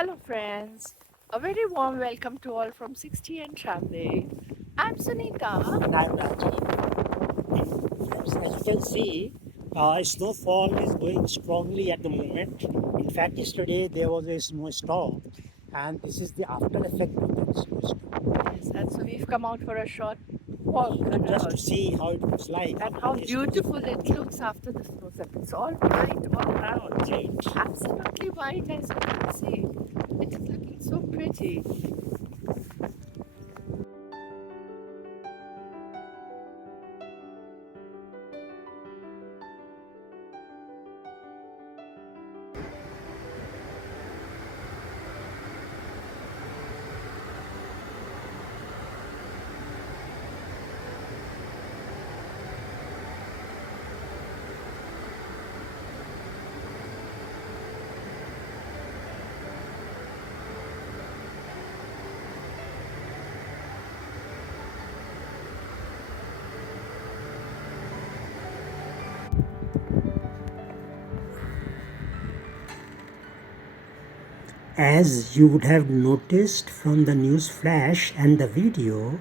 Hello, friends. A very warm welcome to all from 60 and traveling. I'm Sunita. And I'm Rajiv. Friends, as you can see, snowfall is going strongly at the moment. In fact, yesterday there was a snowstorm, and this is the after effect of that snowstorm. Yes, and so we've come out for a short walk Just to around see how it looks like and after how the beautiful snowstorm. it looks after the snow. It's all white all around. Right. Absolutely white, as you can see. It is looking so pretty. As you would have noticed from the news flash and the video,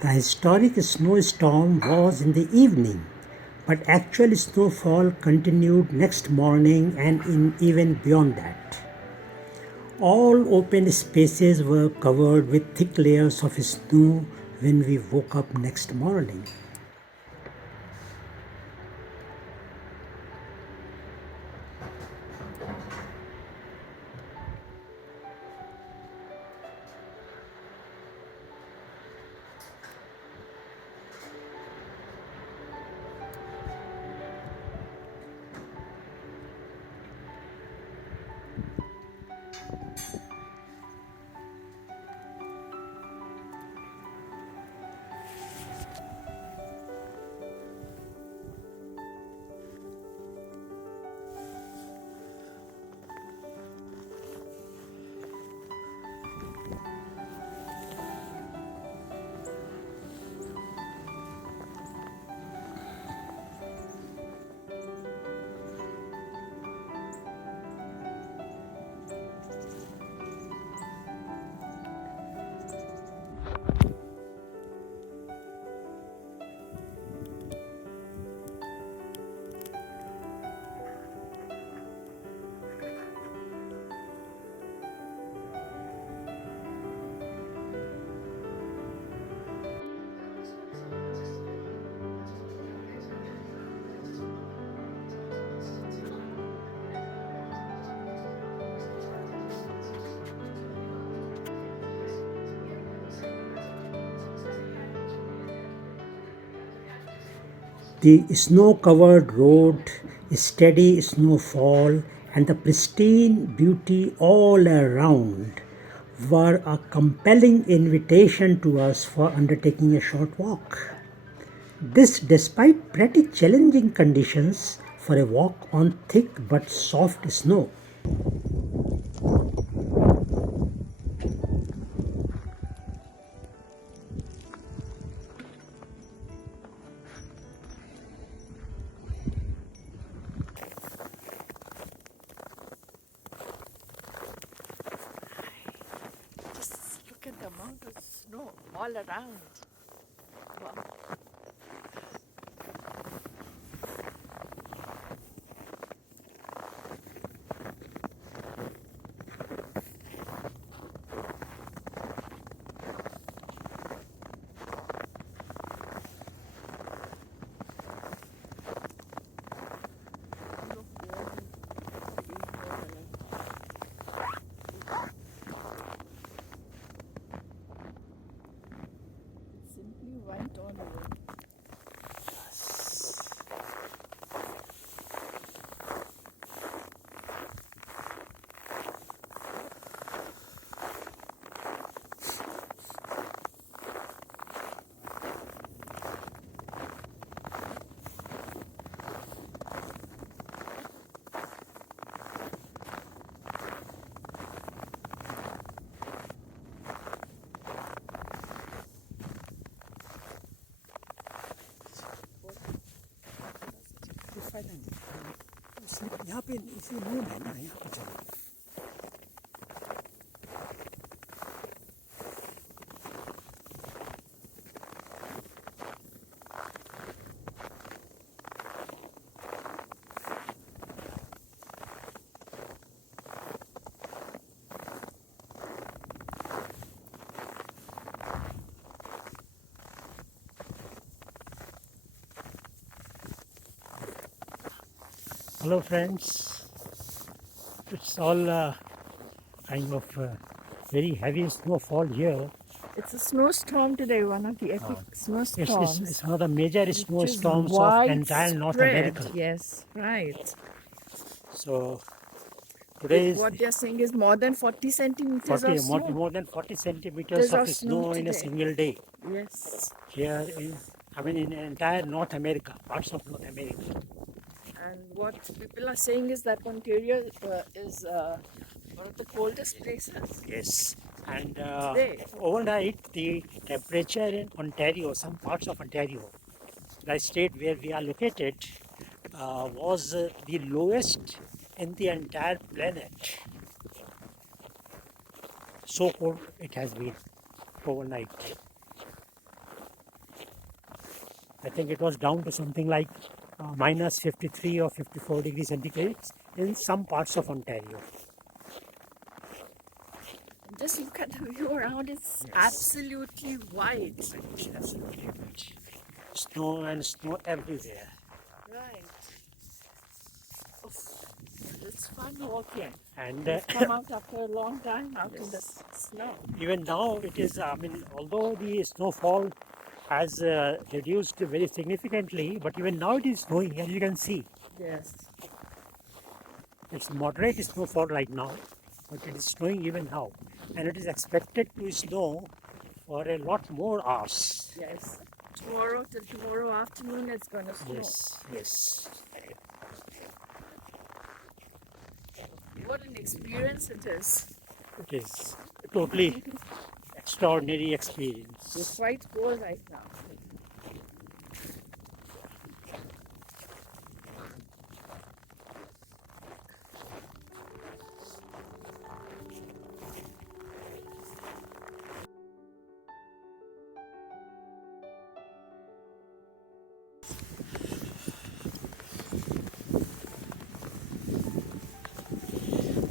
the historic snowstorm was in the evening, but actual snowfall continued next morning and even beyond that. All open spaces were covered with thick layers of snow when we woke up next morning. The snow covered road, steady snowfall, and the pristine beauty all around were a compelling invitation to us for undertaking a short walk. This despite pretty challenging conditions for a walk on thick but soft snow. Just look at the amount of snow all around. Wow. Look, really in wonderland. It simply went on away. यहाँ पे इसी move है ना यहाँ पे चलो Hello friends, it's all kind of very heavy snowfall here. It's a snowstorm today, one of the epic It's snowstorms, one of the major which is snowstorms of entire North widespread. America. Yes, right. So today is What they're saying is more than 40 centimeters 40, of snow. more than 40 centimeters There's of of snow snow in a today. single day. Yes. Here in entire North America, parts of North America. And what people are saying is that Ontario is one of the coldest places Yes, and today. overnight the temperature in Ontario, some parts of Ontario, the state where we are located, was the lowest in the entire planet. So cold it has been overnight. I think it was down to something like minus 53 or 54 degrees centigrade in some parts of Ontario. Just look at the view around, it's Yes. absolutely white. Absolutely right. Snow and snow everywhere. Right. Oof. It's fun walking. And We've come out after a long time out in the snow. even now it is, although the snowfall has reduced very significantly, but even now it is snowing, as you can see. Yes. It's moderate snowfall right now, but it is snowing even now. And it is expected to snow for a lot more hours. Yes. Till tomorrow afternoon it's gonna snow. Yes. What an experience it is. It is a totally extraordinary We're experience. quite cold right now.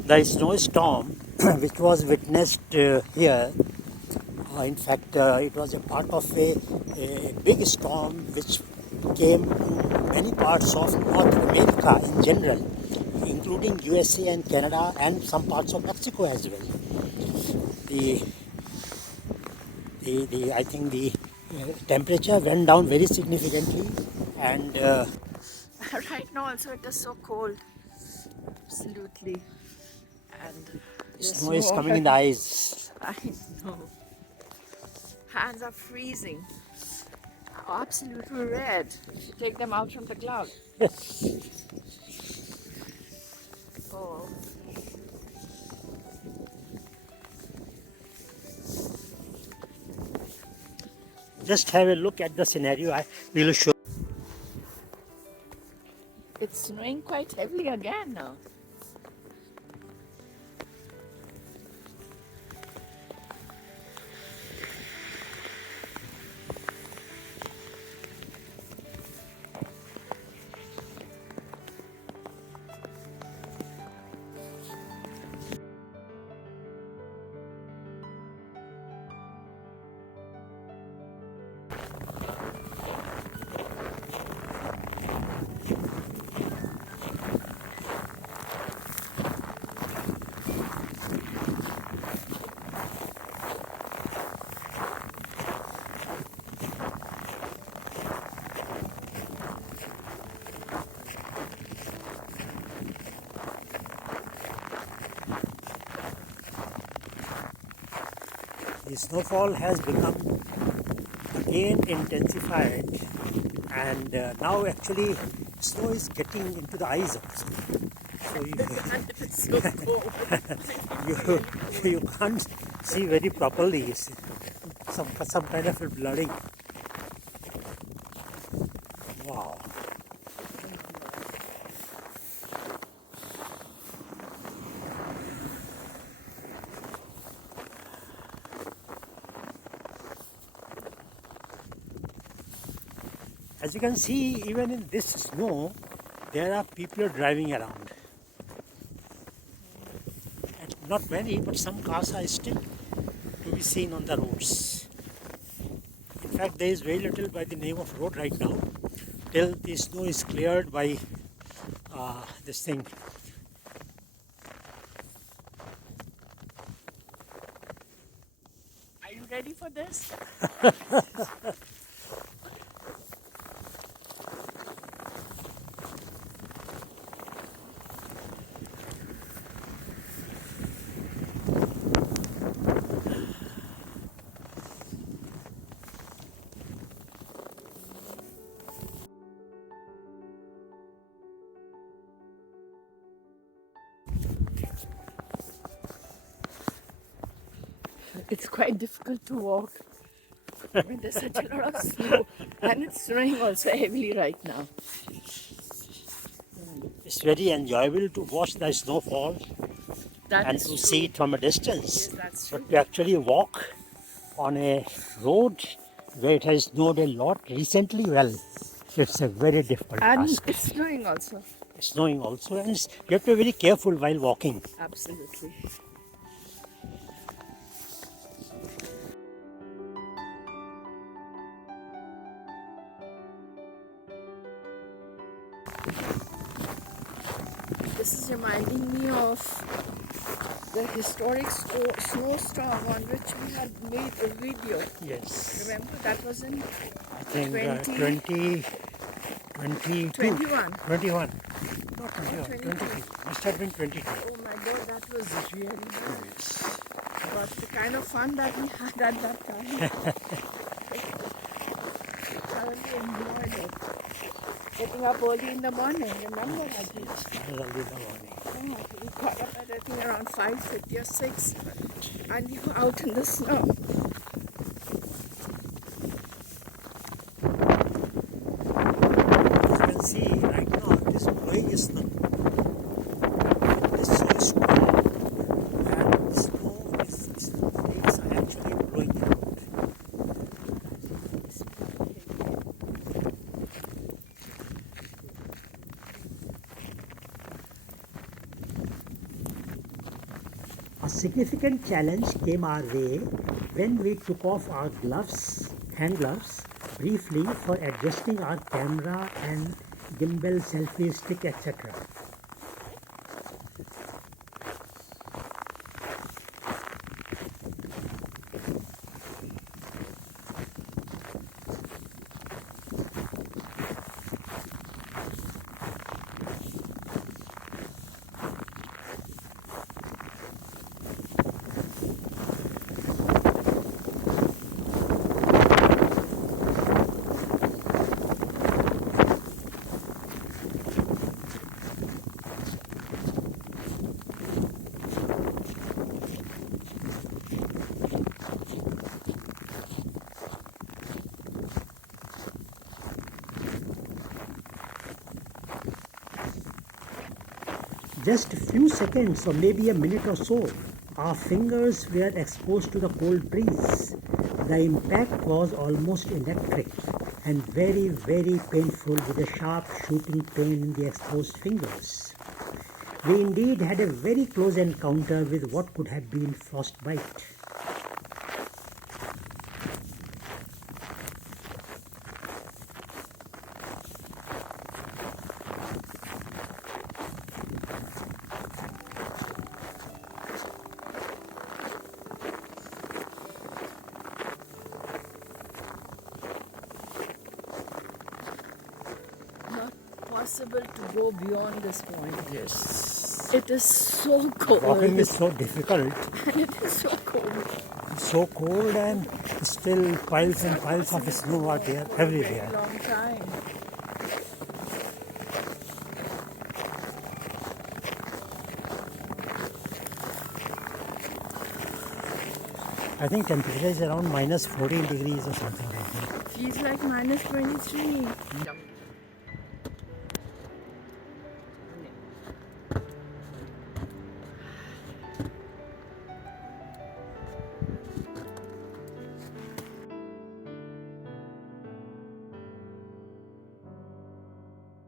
The snowstorm, which was witnessed here, in fact, it was a part of a big storm which came to many parts of North America in general, including USA and Canada and some parts of Mexico as well. I think the temperature went down very significantly, and Right now also it is so cold. Absolutely. And there's snow is coming in the eyes. I know. Hands are freezing. Absolutely red. You should take them out from the cloud. Oh. Just have a look at the scenario. I will show. It's snowing quite heavily again now. The snowfall has become again intensified, and now actually snow is getting into the eyes also. So It's so cold. you can't see very properly. Some kind of a blurring. Wow. As you can see, even in this snow, there are people driving around. And not many, but some cars are still to be seen on the roads. In fact, there is very little by the name of road right now, till the snow is cleared by this thing. Are you ready for this? It's quite difficult to walk when there's such a lot of snow, and it's snowing also heavily right now. It's very enjoyable to watch the snowfall That and is to true. see it from a distance. Yes, that's true. But to actually walk on a road where it has snowed a lot recently, well, it's a very difficult And task. it's snowing also. It's snowing also, and you have to be very careful while walking. Absolutely. This is reminding me of the historic snowstorm on which we had made a video. Yes. Remember, that was in I think 22. 21. 21. Not 21, 22. 23. Must have been 22. Oh my God, that was really bad. But the kind of fun that we had at that time, thoroughly enjoyed it. Getting up early in the morning, remember that? Early in the morning. Oh, we got up at I think around 5:50 or 6, and you were out in the snow. You can see right now it is blowing snow. It is so strong, and the snowflakes are actually blowing out. A significant challenge came our way when we took off our hand gloves, briefly for adjusting our camera and gimbal, selfie stick, etc. Just a few seconds or maybe a minute or so, our fingers were exposed to the cold breeze. The impact was almost electric and very, very painful with a sharp shooting pain in the exposed fingers. We indeed had a very close encounter with what could have been frostbite. Not possible to go beyond this point. Yes. It is so cold. Walking is so difficult, And it is so cold. so cold, and still piles and piles of snow are there everywhere. Long time. I think temperature is around minus 14 degrees or something like that. Feels like minus 23.